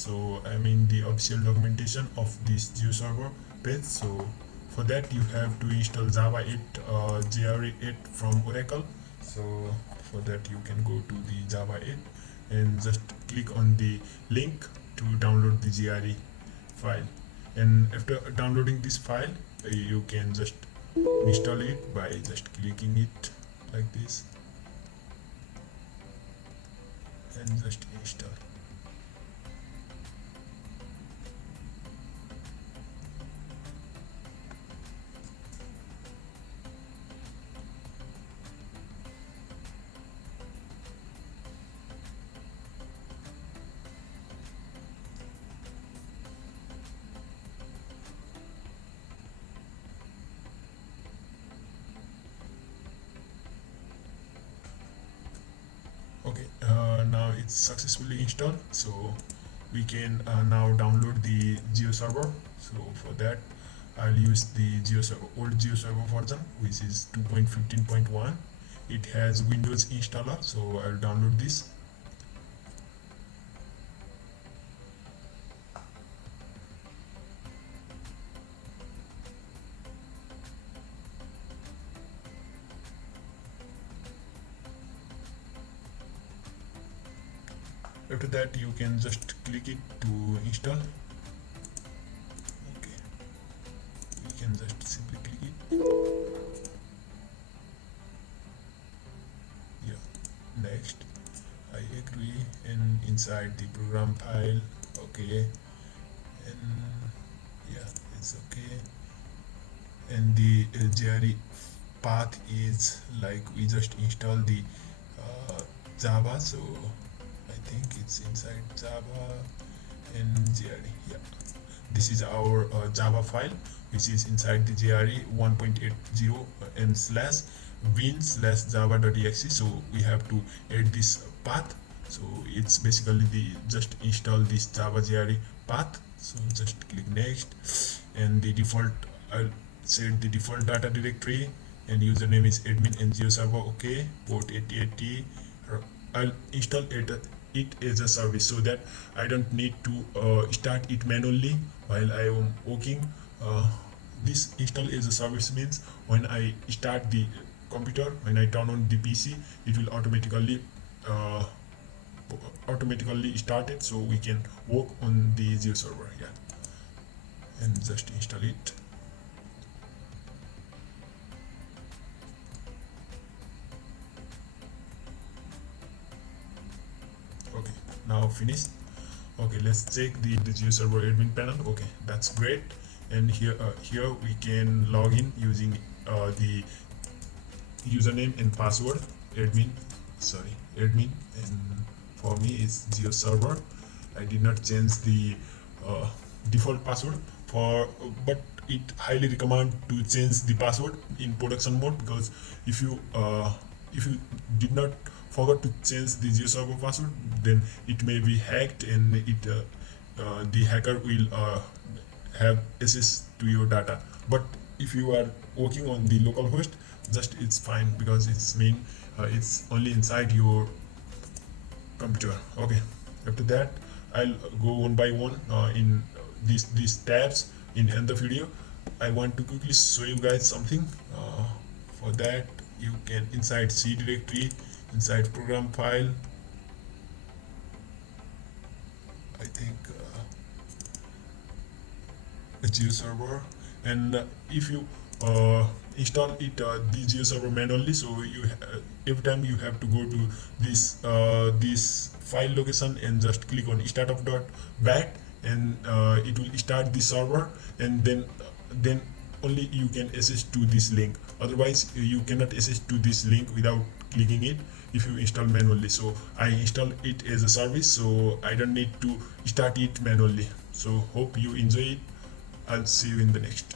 So I'm in the official documentation of this geoserver page. So for that you have to install Java 8 GRE 8 from Oracle. So for that you can go to the Java 8 and just click on the link to download the GRE file, and after downloading this file you can just install it by just clicking it like this and just install. Okay, now it's successfully installed, so we can now download the geoserver. So for that I'll use the geoserver old geoserver version, which is 2.15.1. it has Windows installer, so I'll download this. After that you can just click it to install. Okay, you can just simply click it. Yeah, next I agree, and inside the program file, okay, and yeah, it's okay. And the GRE path is like we just install the Java, so I think it's inside Java and GRE. Yeah, this is our Java file, which is inside the GRE 1.80 and slash bin slash java.exe. So we have to add this path. So it's basically the just install this Java GRE path. So just click next, and the default, I'll set the default data directory, and username is admin and geoserver. Okay, port 8080. I'll install it as a service, so that I don't need to start it manually while I am working. This install as a service means when I start the computer, when I turn on the PC, it will automatically start it, so we can work on the geoserver. Yeah, and just install it. Okay, now finished. Okay, let's check the geoserver admin panel. Okay, that's great. And here we can log in using the username and password. Admin, and for me it's geoserver. I did not change the default password but it highly recommend to change the password in production mode, because if you did not forgot to change the geoserver password, then it may be hacked, and the hacker will have access to your data. But if you are working on the local host, just it's fine, because it's only inside your computer. Okay, after that I'll go one by one in these tabs in the end of the video. I want to quickly show you guys something. For that you can inside C directory, inside program file, I think a geoserver, and if you install it the geoserver manually, so you every time you have to go to this file location and just click on startup.bat, and it will start the server, and then only you can access to this link. Otherwise you cannot access to this link without clicking it if you install manually. So I install it as a service, so I don't need to start it manually. So hope you enjoy it. I'll see you in the next.